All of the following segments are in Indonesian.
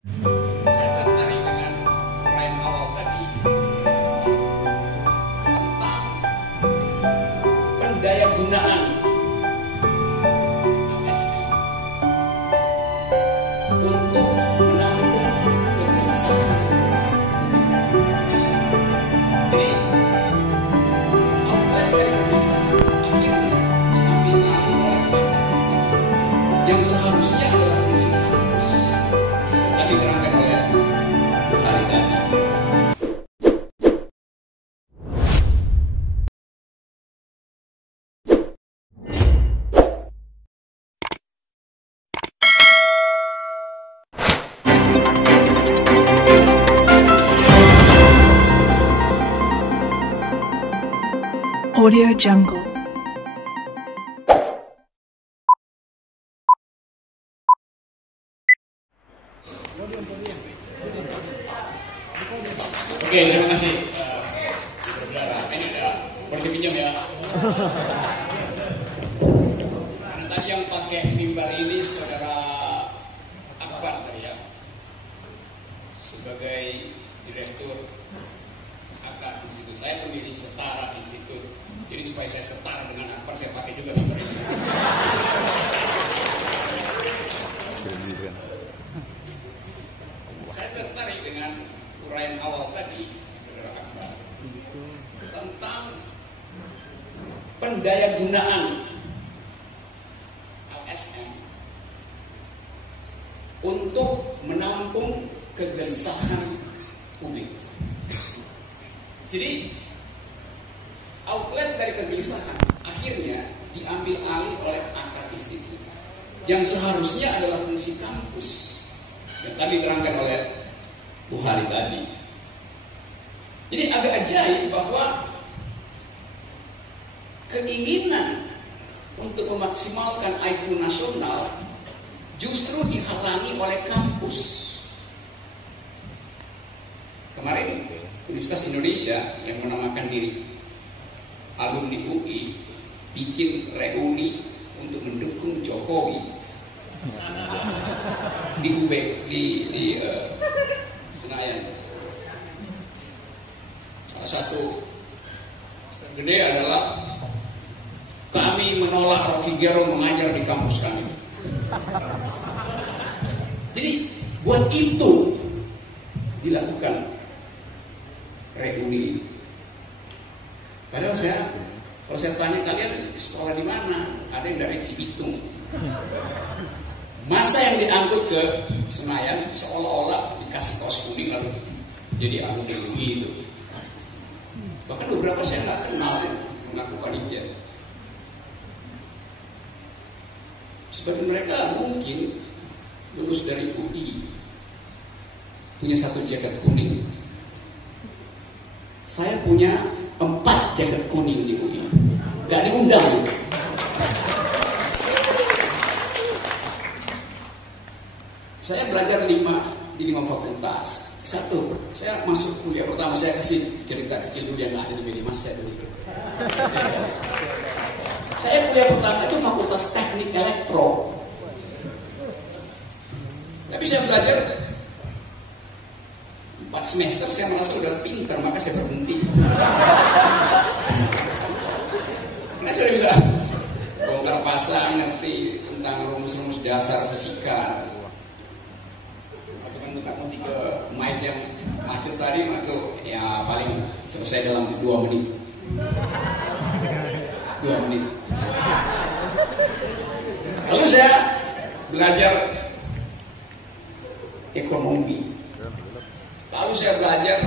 Saya tertarik dengan uraian awal tadi tentang pendayagunaan ASN untuk menampung kegelisahan. Jadi outlet dari kegelisahan akhirnya diambil alih oleh akademisi yang seharusnya adalah fungsi kampus, tapi diterangkan oleh Bu Haryadani. Audio Jungle. Oke, terima kasih. Saudara, ini ada polisi pinjam ya. Karena tadi yang pakai mimbar ini saudara Akbar tadi ya, sebagai direktur Akbar Institut. Saya pemilih Setara Institut. Jadi supaya saya setara dengan Akbar, saya pakai juga mimbar ini. Saya tertarik dengan uraian awal tadi, saudara Akbar, tentang pendayagunaan ASN untuk menampung kegelisahan publik. Jadi outlet dari kegelisahan akhirnya diambil alih oleh akademisi yang seharusnya adalah fungsi kampus, yang tadi diterangkan oleh Bu Haryadani. Jadi agak ajaib bahwa keinginan untuk memaksimalkan IQ nasional justru dihalangi oleh kampus. Kemarin Universitas Indonesia yang menamakan diri alumni UI bikin reuni untuk mendukung Jokowi di UB di Senayan. Salah satu tergede adalah kami menolak Rocky Gerung mengajar di kampus kami. Jadi buat itu dilakukan reuni. Padahal kalau saya tanya kalian sekolah di mana, ada yang dari Cibitung. Masa yang diangkut ke Senayan seolah-olah dikasih kaos kuning lalu jadi alumni UI itu. Bahkan beberapa saya nggak kenal yang mengaku panitia. Sebagian mereka mungkin lulus dari UI, punya satu jaket kuning. Saya punya 4 jaket kuning di UI, nggak diundang. Saya belajar di 5 fakultas. Satu, saya masuk kuliah pertama, saya kasih cerita kecil dulu yang nggak ada di media massa dulu. Saya kuliah pertama itu Fakultas Teknik Elektro. Tapi saya belajar 4 semester, saya merasa udah pintar, maka saya berhenti. Karena saya udah bisa bongkar pasang, ngerti tentang rumus-rumus dasar fisika. Atau kan mutak-mutik ke mic yang macet tadi, itu ya paling selesai dalam 2 menit. 2 menit. Lalu saya belajar ekonomi. Lalu saya belajar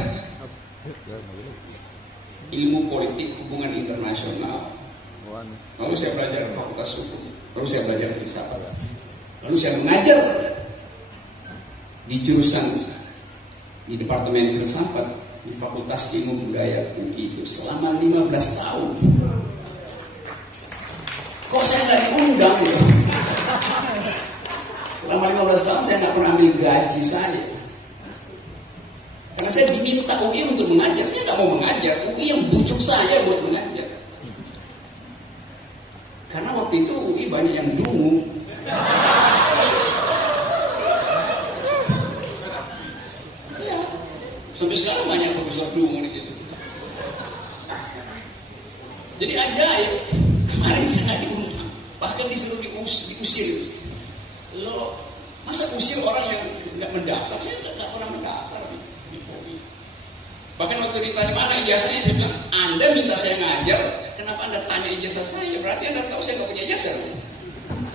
ilmu politik hubungan internasional. Lalu saya belajar fakultas hukum. Lalu saya belajar filsafat. Lalu saya mengajar di jurusan di Departemen Filsafat di Fakultas Ilmu Budaya UI itu selama 15 tahun. Kok saya nggak diundang ya? Selama 15 tahun saya nggak pernah ambil gaji saya. Karena saya diminta UI untuk mengajar, saya nggak mau mengajar. UI yang bujuk saya buat mengajar. Karena waktu itu UI banyak yang dungu. Sampai sekarang banyak profesor dungu di situ. Jadi ajaib. Kemarin saya nggak diundang, bahkan disuruh diusir. Lo masa usir orang yang nggak mendaftar? Saya nggak pernah mendaftar di POI. Bahkan waktu ditanya mana ijazahnya, saya bilang, Anda minta saya ngajar, kenapa Anda tanya ijazah saya? Berarti Anda tahu saya nggak punya ijazah.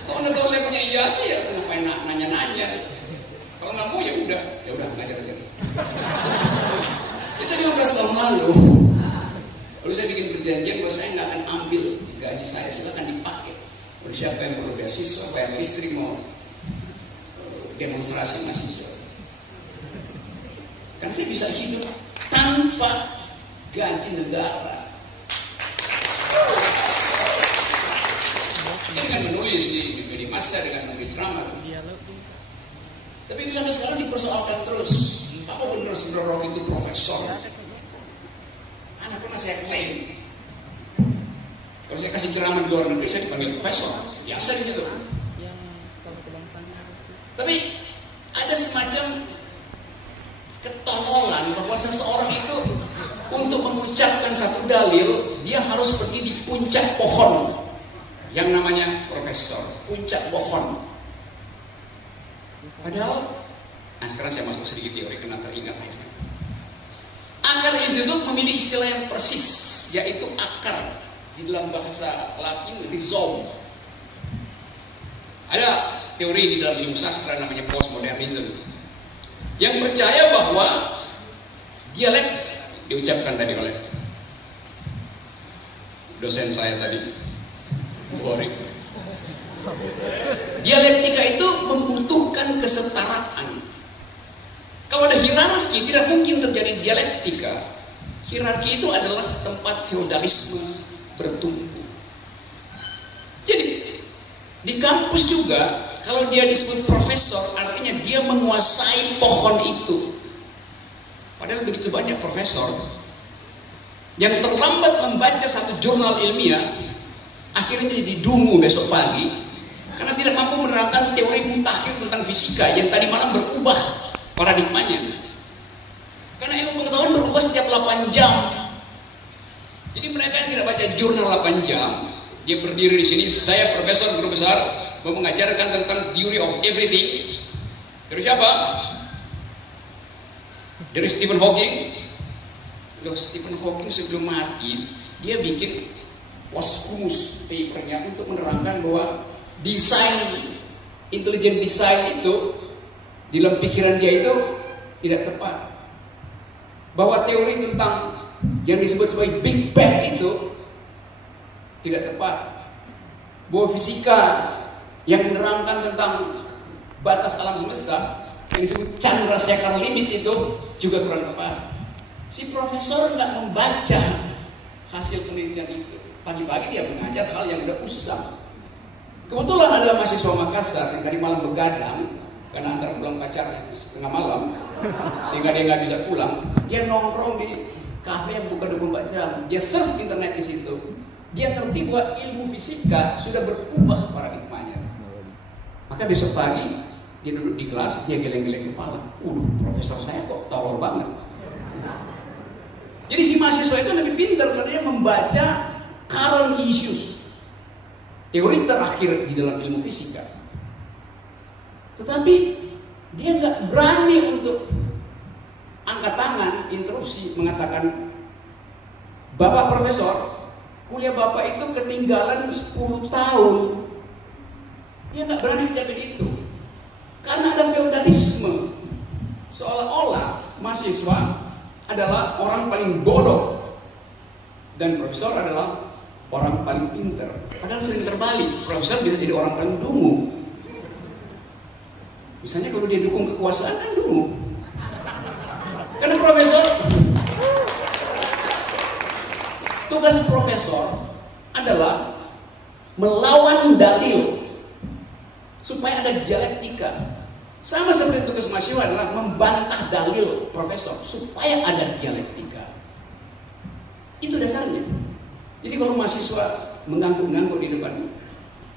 Kalau Anda tahu saya punya ijazah, ya kenapa nanya-nanya? Kalau nggak mau ya udah ngajar aja. Itu 15 tahun lalu. Lalu saya bikin perjanjian bahwa saya nggak akan ambil gaji saya, silakan dipakai. Lalu siapa yang perlu beasiswa, bayar listrik, mau demonstrasi mahasiswa. Kan saya bisa hidup tanpa gaji negara. Dengan menulis di media massa, dengan memberi ceramah. Tapi itu sampai sekarang dipersoalkan terus. Apa benar sebenarnya Rocky itu profesor? Anak pernah saya klaim. Kalau saya kasih ceramah di luar negeri, saya dipanggil profesor. Biasa gitu. Tapi ada semacam ketololan bahwa seseorang itu untuk mengucapkan satu dalil, dia harus pergi di puncak pohon yang namanya profesor, puncak pohon. Padahal, sekarang saya masuk sedikit teori, kena teringat lagi. Akar institut memilih istilah yang persis, yaitu akar di dalam bahasa Latin rhizome. Ada teori di dalam ilmu sastra namanya postmodernism yang percaya bahwa dialek diucapkan tadi oleh dosen saya tadi, Bukhari. Dialektika itu membutuhkan kesetaraan. Kalau ada hierarki, tidak mungkin terjadi dialektika. Hierarki itu adalah tempat feodalisme bertumpu. Jadi di kampus juga, kalau dia disebut profesor, artinya dia menguasai pohon itu. Padahal begitu banyak profesor yang terlambat membaca satu jurnal ilmiah, akhirnya jadi dungu besok pagi, karena tidak mampu menerangkan teori mutakhir tentang fisika yang tadi malam berubah paradigmanya. Karena ilmu pengetahuan berubah setiap 8 jam. Jadi mereka yang tidak baca jurnal 8 jam, dia berdiri di sini, saya profesor guru besar, mau mengajarkan tentang theory of everything. Dari siapa? Dari Stephen Hawking. Loh, Stephen Hawking sebelum mati, dia bikin posthumous papernya untuk menerangkan bahwa desain, intelligent design itu di dalam pikiran dia itu tidak tepat. Bahwa teori tentang yang disebut sebagai Big Bang itu tidak tepat. Bahwa fisika yang menerangkan tentang batas alam semesta yang disebut Chandrasekhar limits itu juga kurang tepat. Si profesor nggak membaca hasil penelitian itu. Pagi-pagi dia mengajar hal yang udah usang. Kebetulan ada mahasiswa Makassar yang tadi malam begadang karena antar pulang pacarnya tengah malam, sehingga dia nggak bisa pulang. Dia nongkrong di kafe yang buka 24 jam. Dia search internet di situ. Dia ngerti bahwa ilmu fisika sudah berubah paradigmanya. Maka besok pagi dia duduk di kelas, dia geleng-geleng kepala. Profesor saya kok tolol banget. Jadi si mahasiswa itu lebih pintar karena dia membaca current issues, teori terakhir di dalam ilmu fisika. Tetapi dia nggak berani untuk angkat tangan, interupsi, mengatakan, Bapak Profesor, kuliah Bapak itu ketinggalan 10 tahun. Dia nggak berani ucapin itu. Karena ada feodalisme. Seolah-olah mahasiswa adalah orang paling bodoh dan profesor adalah orang paling pintar. Padahal sering terbalik, profesor bisa jadi orang paling dungu. Misalnya kalau dia dukung kekuasaan kan dungu. Karena profesor, tugas profesor adalah melawan dalil supaya ada dialektika. Sama seperti tugas mahasiswa adalah membantah dalil profesor supaya ada dialektika. Itu dasarnya. Jadi kalau mahasiswa mengangguk-angguk di depan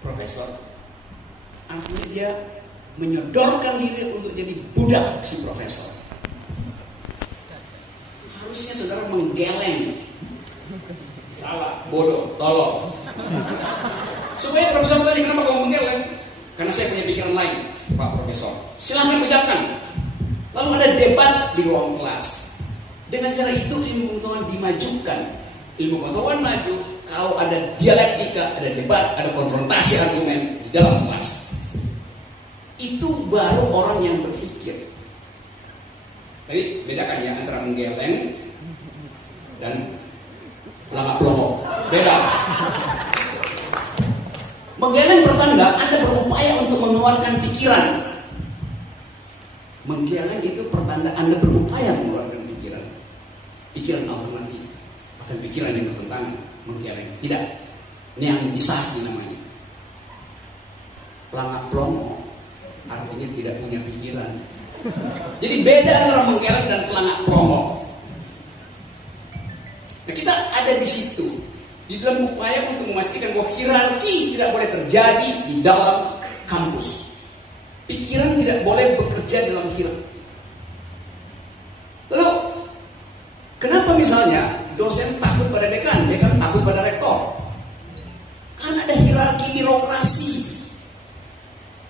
profesor, artinya dia menyodorkan diri untuk jadi budak si profesor. harusnya saudara menggeleng. Salah, bodoh, tolong. Supaya profesor tanya, kenapa kamu menggeleng? Karena saya punya pikiran lain, Pak Profesor. Silahkan ucapkan. Lalu ada debat di ruang kelas. Dengan cara itu ilmu pengetahuan dimajukan. Ilmu pengetahuan maju kalau ada dialektika, ada debat, ada konfrontasi argumen di dalam kelas. Itu baru orang yang berpikir. Tadi bedakan ya antara menggeleng dan pelangak-pelongok. Beda. Menggeleng pertanda Anda berupaya untuk mengeluarkan pikiran. Menggeleng itu pertanda Anda berupaya mengeluarkan pikiran. Pikiran alternatif. Bukan pikiran yang bertentangan. Menggeleng. Tidak. Ini yang bisasi namanya. Pelangak-pelongok artinya tidak punya pikiran. Jadi beda antara menggeleng dan pelangak-pelongok. Nah, kita ada di situ. Di dalam upaya untuk memastikan bahwa hierarki tidak boleh terjadi di dalam kampus. Pikiran tidak boleh bekerja dalam hierarki. Lalu, kenapa misalnya dosen takut pada dekan, dekan takut pada rektor? Karena ada hierarki birokrasi.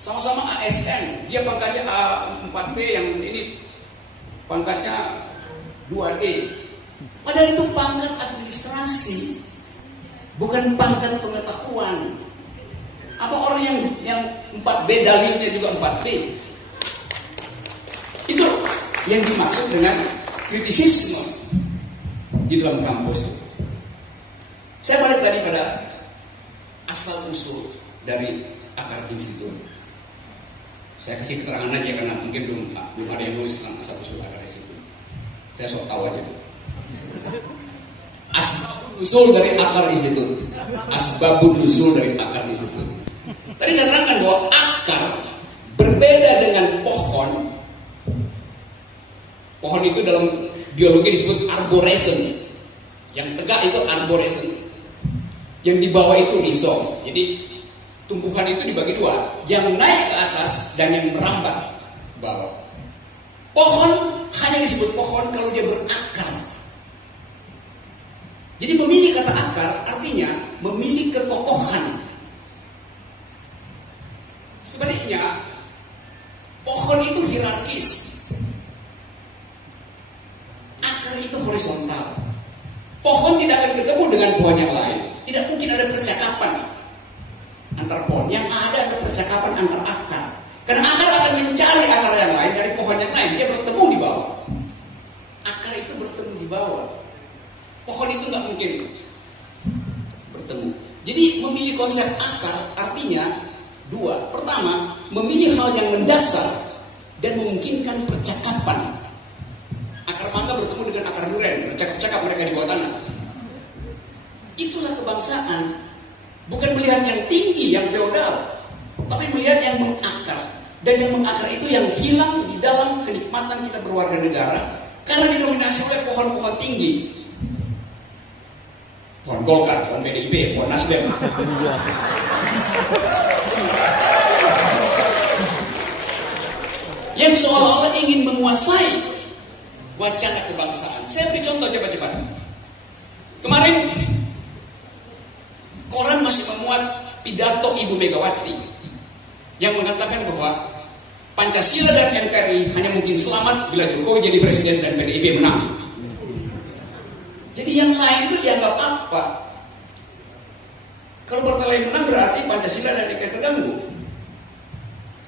Sama-sama ASN, dia pangkatnya A4B, yang ini pangkatnya 2D. Padahal itu pangkat administrasi, bukan pangkat pengetahuan. Apa orang yang 4B dalilnya juga 4B? Itu yang dimaksud dengan kritisisme di dalam kampus. Saya balik tadi pada asal usul dari akar institut. Saya kasih keterangan aja karena mungkin belum ada yang nulis tentang asal usul akar institut. Saya sok tahu aja. Asbabun nuzul dari akar institut. Asbabun nuzul dari akar institut. Tadi saya terangkan bahwa akar berbeda dengan pohon. Pohon itu dalam biologi disebut arborescens. Yang tegak itu arborescens. Yang di bawah itu rhizome. Jadi tumbuhan itu dibagi dua, yang naik ke atas dan yang merambat ke bawah. Pohon hanya disebut pohon kalau dia berakar. Jadi memilih kata akar artinya memilih kekokohan. Sebaliknya, pohon itu hierarkis, akar itu horizontal. Pohon tidak akan ketemu dengan pohon yang lain. Tidak mungkin ada percakapan antara pohon. Yang ada adalah percakapan antar akar. Karena akar akan mencari akar yang lain dari pohon yang lain. Dia bertemu di bawah. Akar itu bertemu di bawah. Pohon itu nggak mungkin bertemu. Jadi memilih konsep akar artinya dua. Pertama, memilih hal yang mendasar dan memungkinkan percakapan. Akar mangga bertemu dengan akar durian, bercakap-cakap mereka di bawah tanah. Itulah kebangsaan. Bukan melihat yang tinggi, yang feodal, tapi melihat yang mengakar. Dan yang mengakar itu yang hilang di dalam kenikmatan kita berwarga negara karena didominasi oleh pohon-pohon tinggi. Pohon Golkar, pohon PDIP, pohon Nasdem. Yang seolah-olah ingin menguasai wacana kebangsaan. Saya beri contoh cepat-cepat. Kemarin koran masih memuat pidato Ibu Megawati yang mengatakan bahwa Pancasila dan NKRI hanya mungkin selamat bila Jokowi jadi presiden dan PDIP menang. Jadi yang lain itu dianggap apa? Kalau partai lain menang berarti Pancasila dan NKRI terganggu.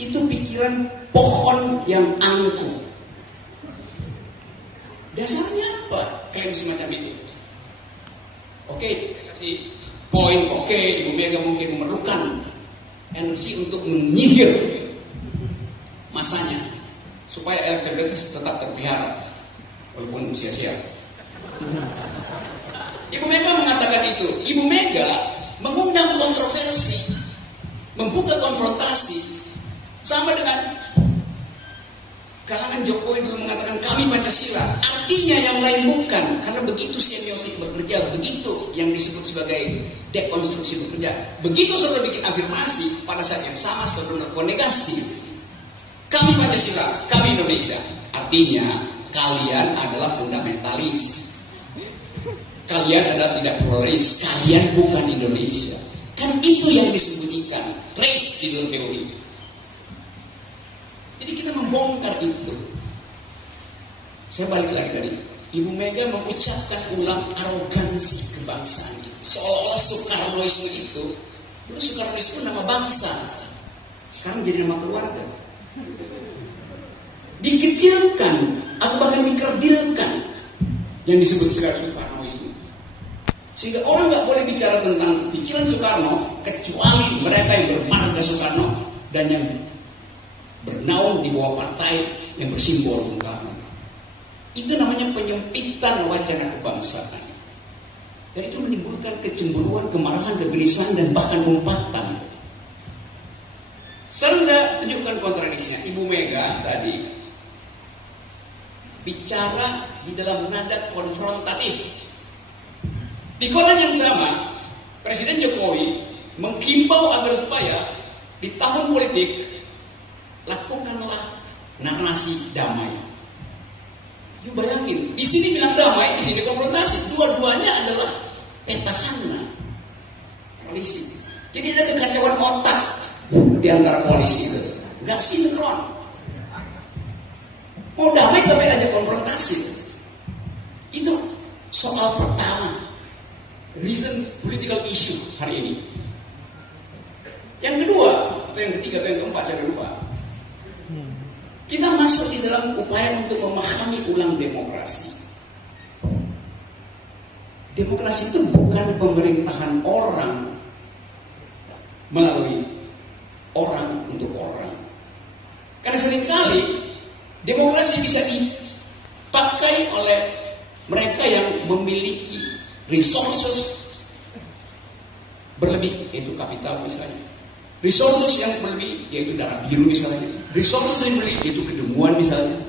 Itu pikiran pohon yang angkuh. Dasarnya apa klaim semacam itu? Oke, saya kasih poin. Oke, Ibu Mega mungkin memerlukan energi untuk menyihir masanya supaya elektabilitas tetap terpelihara walaupun sia-sia. Ibu Mega mengatakan itu. Ibu Mega mengundang kontroversi, membuka konfrontasi, sama dengan kalangan Jokowi dulu mengatakan kami Pancasila. Artinya yang lain bukan, karena begitu semiotik bekerja, begitu yang disebut sebagai dekonstruksi bekerja. Begitu saudara bikin afirmasi, pada saat yang sama saudara melakukan negasi. Kami Pancasila, kami Indonesia. Artinya kalian adalah fundamentalis. Kalian adalah tidak pluralis. Kalian bukan Indonesia. Kan itu yang disembunyikan. Trace di dalam teori. Jadi kita membongkar itu. Saya balik lagi tadi. Ibu Mega mengucapkan ulang arogansi kebangsaan itu. Seolah-olah Soekarnoisme itu. Dulu Soekarnoisme nama bangsa. Sekarang jadi nama keluarga. Dikecilkan atau bahkan dikerdilkan yang disebut sekarang Soekarnoisme. Sehingga orang nggak boleh bicara tentang pikiran Soekarno kecuali mereka yang bermarga Soekarno dan yang bernaung di bawah partai yang bersimbol Bung Karno. Itu namanya penyempitan wacana kebangsaan. Dan itu menimbulkan kecemburuan, kemarahan, kegelisahan, dan bahkan umpatan. Sekarang saya tunjukkan kontradiksinya. Ibu Mega tadi bicara di dalam nada konfrontatif. Di koran yang sama, Presiden Jokowi menghimbau agar supaya di tahun politik lakukanlah narasi damai. Yuk bayangin, di sini bilang damai, di sini konfrontasi. Dua-duanya adalah petahana koalisi. Jadi ada kekacauan otak di antara koalisi itu, nggak sinkron. Mau damai tapi ada konfrontasi. Itu soal pertama. Reason political issue hari ini. Yang kedua, atau yang ketiga, atau yang keempat, saya lupa. Kita masuk di dalam upaya untuk memahami ulang demokrasi. Demokrasi itu bukan pemerintahan orang melalui orang untuk orang. Karena seringkali demokrasi bisa dipakai oleh mereka yang memiliki resources berlebih, yaitu kapital misalnya. Resources yang berlebih, yaitu darah biru misalnya. Resources yang berlebih, yaitu kedunguan misalnya.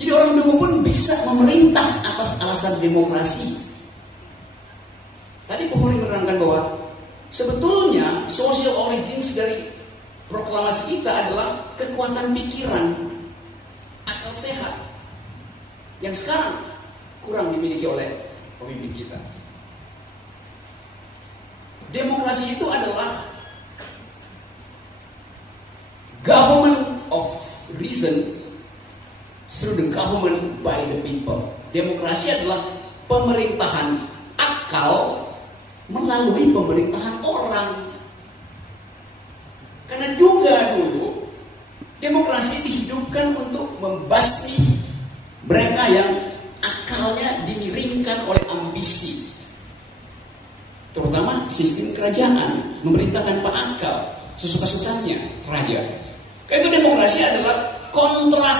Jadi orang dungu pun bisa memerintah atas alasan demokrasi. Tadi Pohori menerangkan bahwa sebetulnya social origins dari proklamasi kita adalah kekuatan pikiran, akal sehat, yang sekarang kurang dimiliki oleh pemimpin kita. Demokrasi itu adalah government of reason through the government by the people. Demokrasi adalah pemerintahan akal melalui pemerintahan orang. Karena juga dulu demokrasi dihidupkan untuk membasmi mereka yang akalnya dimiringkan oleh ambisi, terutama sistem kerajaan memerintah tanpa akal, sesuka-sukanya raja. Karena itu demokrasi adalah kontra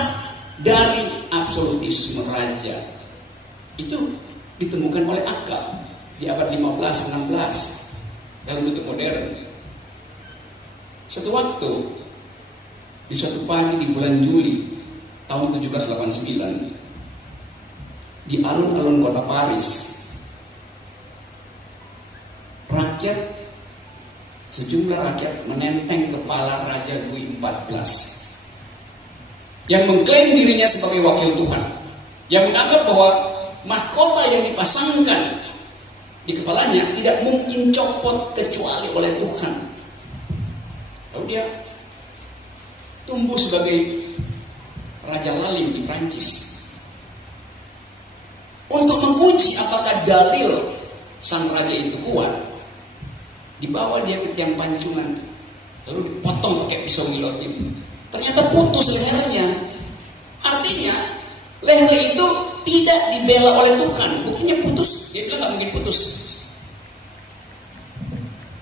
dari absolutisme raja. Itu ditemukan oleh akal di abad 15-16 dalam bentuk modern. Satu waktu di suatu pagi di bulan Juli tahun 1789 di alun-alun kota Paris, sejumlah rakyat menenteng kepala Raja Louis XIV yang mengklaim dirinya sebagai wakil Tuhan, yang menganggap bahwa mahkota yang dipasangkan di kepalanya tidak mungkin copot kecuali oleh Tuhan. Lalu dia tumbuh sebagai Raja Lalim di Prancis. Untuk menguji apakah dalil sang raja itu kuat, dibawa dia ke tiang pancungan, lalu dipotong pakai pisau gilotin. Ternyata putus lehernya. Artinya leher itu tidak dibela oleh Tuhan. Buktinya putus. Dia bilang nggak mungkin putus.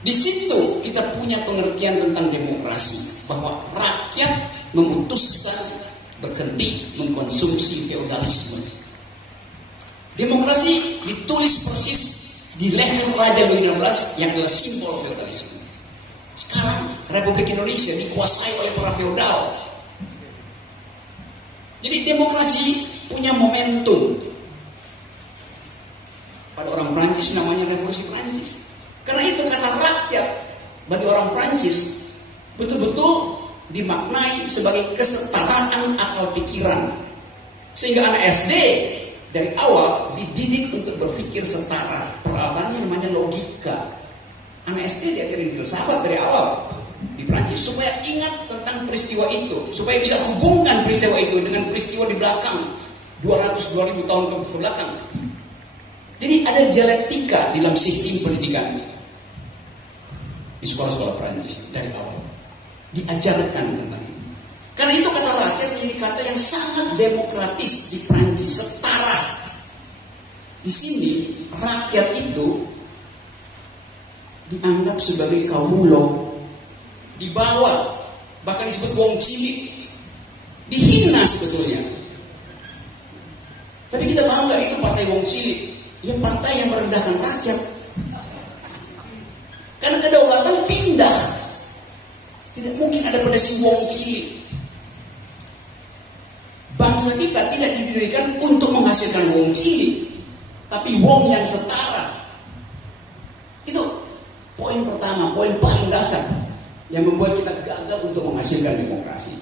Di situ kita punya pengertian tentang demokrasi, bahwa rakyat memutuskan berhenti mengkonsumsi feodalisme. Demokrasi ditulis persis di leher Raja Louis XVI yang adalah simbol feodalisme. Sekarang Republik Indonesia dikuasai oleh para feodal. Jadi demokrasi punya momentum. Pada orang Prancis namanya Revolusi Prancis. Karena itu kata rakyat bagi orang Prancis betul-betul dimaknai sebagai kesetaraan akal pikiran, Sehingga anak SD dari awal dididik untuk berpikir setara. Peralatannya namanya logika. Anak SD diajarin filsafat dari awal di Prancis supaya ingat tentang peristiwa itu, supaya bisa hubungkan peristiwa itu dengan peristiwa di belakang 200-2000 tahun ke belakang. Jadi ada dialektika dalam sistem pendidikan di sekolah-sekolah Prancis dari awal diajarkan tentang itu. Karena itu kata rakyat menjadi kata yang sangat demokratis di Prancis, setara. Di sini rakyat itu dianggap sebagai kaumulo, di bawah, bahkan disebut wong cilik, dihina sebetulnya. Tapi kita tahu nggak itu partai wong cilik? Ya partai yang merendahkan rakyat. Karena kedaulatan pindah, tidak mungkin ada pada si wong cilik. Bangsa kita tidak didirikan untuk menghasilkan wong cilik, tapi wong yang setara. Itu poin pertama, poin paling dasar yang membuat kita gagal untuk menghasilkan demokrasi.